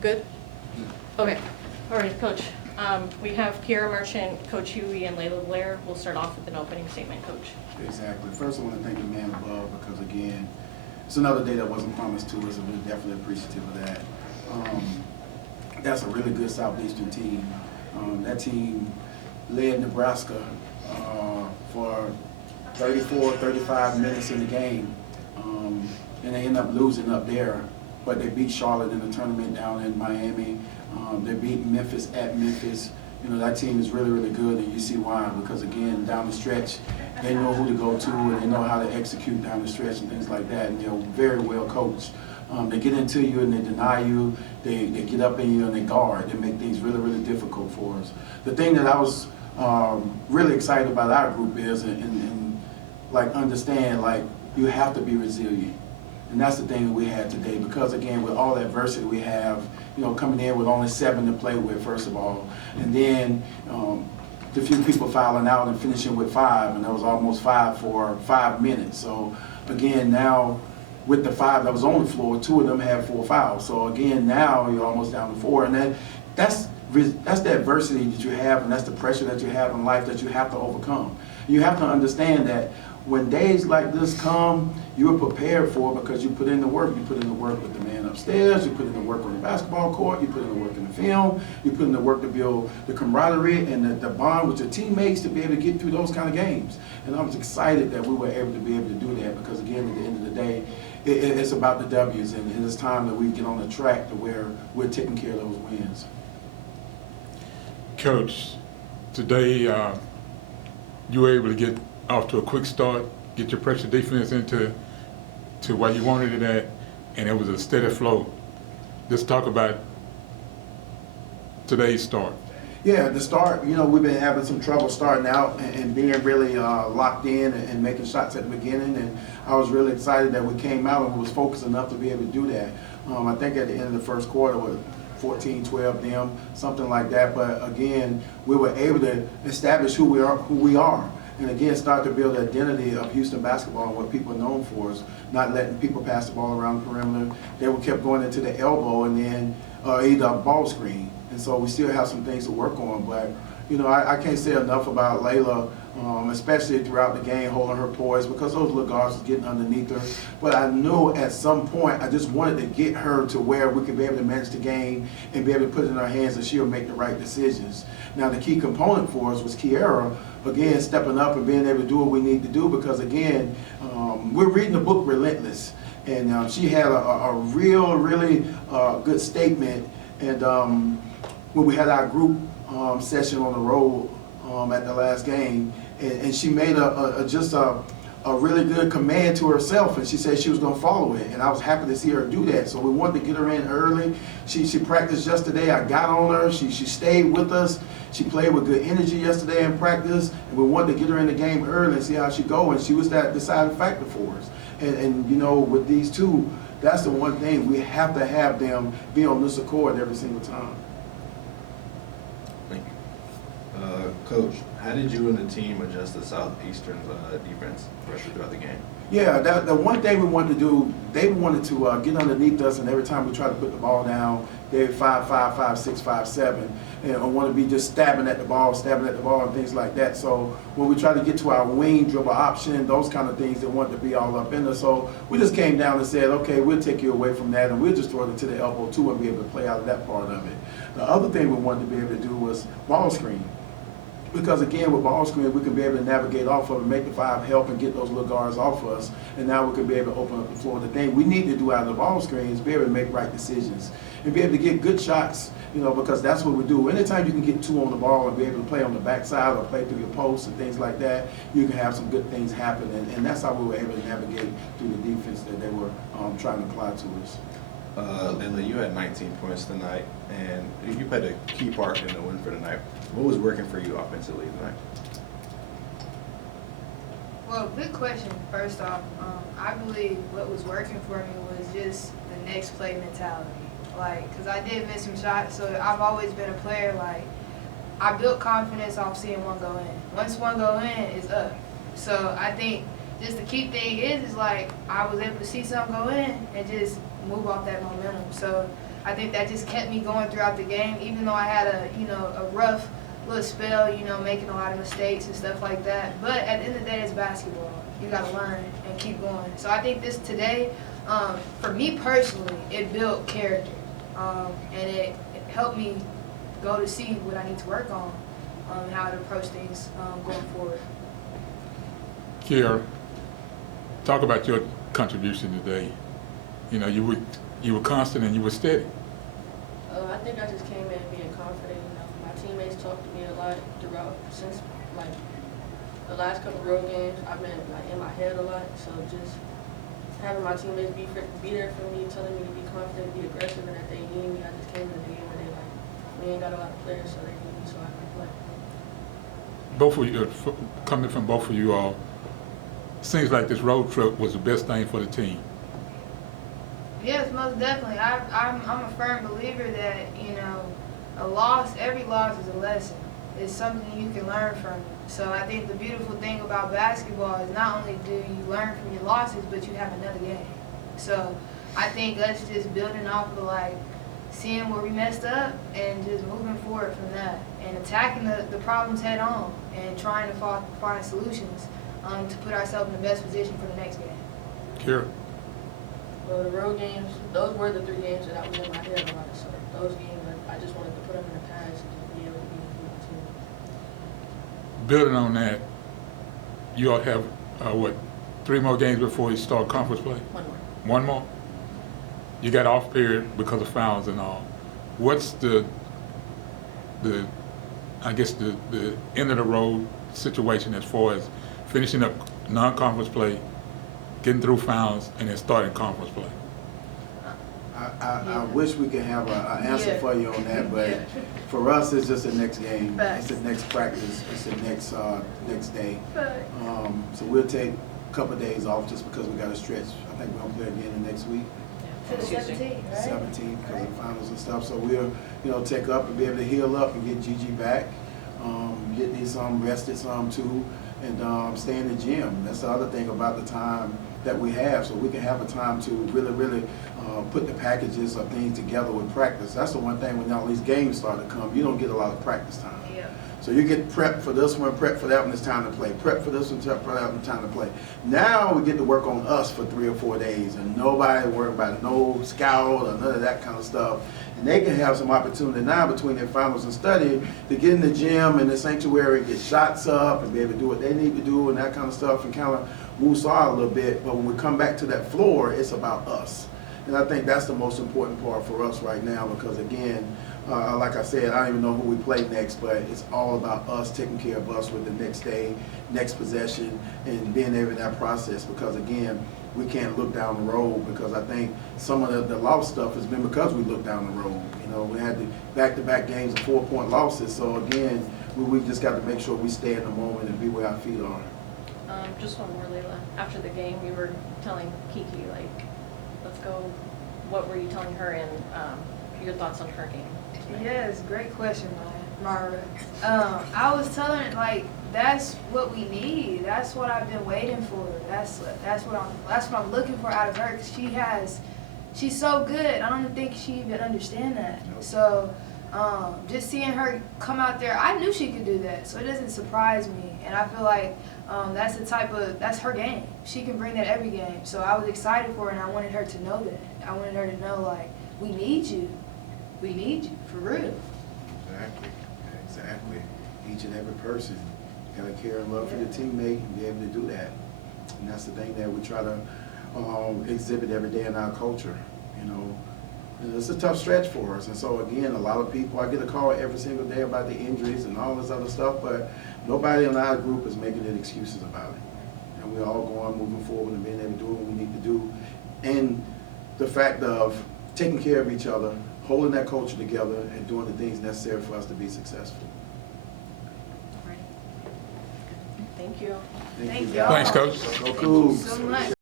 Good? Okay. All right, Coach. We have Kiera Merchant, Coach Huey, and Layla Blair. We'll start off with an opening statement, Coach. Exactly. First, I want to thank the man above because, again, it's another day that wasn't promised to us, and we're definitely appreciative of that. That's a really good Southeastern team. That team led Nebraska for 34, 35 minutes in the game, and they ended up losing up there. But they beat Charlotte in the tournament down in Miami. They beat Memphis at Memphis. You know, that team is really, really good, and you see why. Because, again, down the stretch, they know who to go to, and they know how to execute down the stretch and things like that, and they're very well coached. They get into you and they deny you. They get up in you and they guard. They make things really, really difficult for us. The thing that I was really excited about our group is, and like, understand, like, you have to be resilient. And that's the thing that we had today, because, again, with all the adversity we have, you know, coming in with only 7 to play with, first of all, and then the few people fouling out and finishing with 5, and that was almost 5 for 5 minutes. So, again, now with the 5 that was on the floor, 2 of them had 4 fouls. So, again, now you're almost down to 4, and that's the adversity that you have, and that's the pressure that you have in life that you have to overcome. You have to understand that when days like this come, you're prepared for it because you put in the work. You put in the work with the man upstairs, you put in the work on the basketball court, you put in the work in the film, you put in the work to build the camaraderie and the bond with your teammates to be able to get through those kind of games. And I was excited that we were able to be able to do that because, again, at the end of the day, it's about the W's, and it's time that we get on the track to where we're taking care of those wins. Coach, today you were able to get off to a quick start, get your pressure defense into where you wanted it at, and it was a steady flow. Let's talk about today's start. Yeah, the start, you know, we've been having some trouble starting out and being really locked in and making shots at the beginning, and I was really excited that we came out and we was focused enough to be able to do that. I think at the end of the first quarter, with 14, 12 them, something like that, but again, we were able to establish who we are. And again, start to build the identity of Houston basketball and what people are known for is not letting people pass the ball around the perimeter. They were kept going into the elbow and then either a ball screen. And so we still have some things to work on. But, you know, I can't say enough about Layla, especially throughout the game, holding her poise, because those little guards was getting underneath her. But I knew at some point I just wanted to get her to where we could be able to manage the game and be able to put it in her hands and she'll make the right decisions. Now, the key component for us was Kiera, again, stepping up and being able to do what we need to do because, again, we're reading the book Relentless. And she had a really good statement. And when we had our group session on the road at the last game, and she made just a really good command to herself, and she said she was going to follow it, and I was happy to see her do that. So we wanted to get her in early. She practiced yesterday. I got on her. She stayed with us. She played with good energy yesterday in practice, and we wanted to get her in the game early and see how she go, and she was that deciding factor for us. And you know, with these two, that's the one thing. We have to have them be on this accord every single time. Thank you. Coach, how did you and the team adjust the Southeastern's defense pressure throughout the game? Yeah, the one thing we wanted to do, they wanted to get underneath us, and every time we tried to put the ball down, they're 5'5", 5'6", 5'7", and want to be just stabbing at the ball, and things like that. So when we try to get to our wing dribble option, those kind of things, they wanted to be all up in us. So we just came down and said, okay, we'll take you away from that, and we'll just throw it to the elbow too and be able to play out of that part of it. The other thing we wanted to be able to do was ball screen. Because, again, with ball screen, we can be able to navigate off of it, make the 5 help and get those little guards off of us, and now we can be able to open up the floor. The thing we need to do out of the ball screen is be able to make right decisions and be able to get good shots, you know, because that's what we do. Anytime you can get 2 on the ball and be able to play on the backside or play through your posts and things like that, you can have some good things happen, and that's how we were able to navigate through the defense that they were trying to apply to us. Layla, you had 19 points tonight, and you played a key part in the win for tonight. What was working for you offensively tonight? Well, good question. First off, I believe what was working for me was just the next play mentality. Like, because I did miss some shots, so I've always been a player, like, I built confidence off seeing one go in. Once one go in, it's up. So I think just the key thing is like, I was able to see something go in and just move off that momentum. So I think that just kept me going throughout the game, even though I had a rough little spell, making a lot of mistakes and stuff like that. But at the end of the day, it's basketball. You got to learn and keep going. So I think this today, for me personally, it built character, and it helped me go to see what I need to work on, and how to approach things going forward. Kiera, talk about your contribution today. You were constant and you were steady. I think I just came in being confident. My teammates talked to me a lot since the last couple road games. I've been in my head a lot, so just having my teammates be there for me, telling me to be confident, be aggressive, and that they need me. I just came in the game and we ain't got a lot of players, so they need me so I can play. Both of you, coming from both of you all, seems like this road trip was the best thing for the team. Yes, most definitely. I'm a firm believer that, every loss is a lesson. It's something you can learn from. So I think the beautiful thing about basketball is not only do you learn from your losses, but you have another game. So I think us just building off of seeing where we messed up and just moving forward from that and attacking the problems head on and trying to find solutions to put ourselves in the best position for the next game. Kiera? Well, the road games, those were the 3 games that I was in my head a lot. So those games, I just wanted to put them in the past and just be able to be with my team. Building on that, you all have, 3 more games before you start conference play? One more. One more? You got off period because of fouls and all. What's the end of the road situation as far as finishing up non-conference play, getting through fouls, and then starting conference play? I wish we could have an answer for you on that, but for us, it's just the next game. Facts. It's the next practice. It's the next day. So we'll take a couple of days off just because we got to stretch. I think we're going to play again the next week. To the 17th, right? 17th because of the finals and stuff. So we'll take up and be able to heal up and get Gigi back, get these rested some too, and stay in the gym. That's the other thing about the time that we have, so we can have a time to really put the packages of things together with practice. That's the one thing when all these games start to come, you don't get a lot of practice time. Yeah. So you get prepped for this one, prepped for that one, it's time to play. Prep for this one, prep for that one, time to play. Now we get to work on us for 3 or 4 days, and nobody worry about no scout or none of that kind of stuff. And they can have some opportunity now between their finals and study to get in the gym and the sanctuary, get shots up, and be able to do what they need to do and that kind of stuff, and kind of woosah a little bit. But when we come back to that floor, it's about us. And I think that's the most important part for us right now, because again, like I said, I don't even know who we play next, but it's all about us taking care of us with the next day, next possession, and being able in that process. Because again, we can't look down the road, because I think some of the lost stuff has been because we looked down the road. We had the back-to-back games of 4-point losses. So again, we just got to make sure we stay in the moment and be where our feet are. Just one more, Layla. After the game, we were telling Kiki, let's go. What were you telling her, and your thoughts on her game tonight? Yes, great question, Mara. I was telling her, that's what we need. That's what I've been waiting for. That's what I'm looking for out of her, because she's so good. I don't think she even understands that. Nope. So just seeing her come out there, I knew she could do that. So it doesn't surprise me, and I feel like that's her game. She can bring that every game. So I was excited for her, and I wanted her to know that. I wanted her to know, we need you. We need you, for real. Exactly. Each and every person got to care and love for your teammate and be able to do that. And that's the thing that we try to exhibit every day in our culture. And it's a tough stretch for us. And so again, a lot of people, I get a call every single day about the injuries and all this other stuff, but nobody in our group is making any excuses about it. And we're all going, moving forward and being able to do what we need to do. And the fact of taking care of each other, holding that culture together, and doing the things necessary for us to be successful. All right. Thank you. Thank you. y'all. Thanks, Coach. Go Thank you COUGS. so much.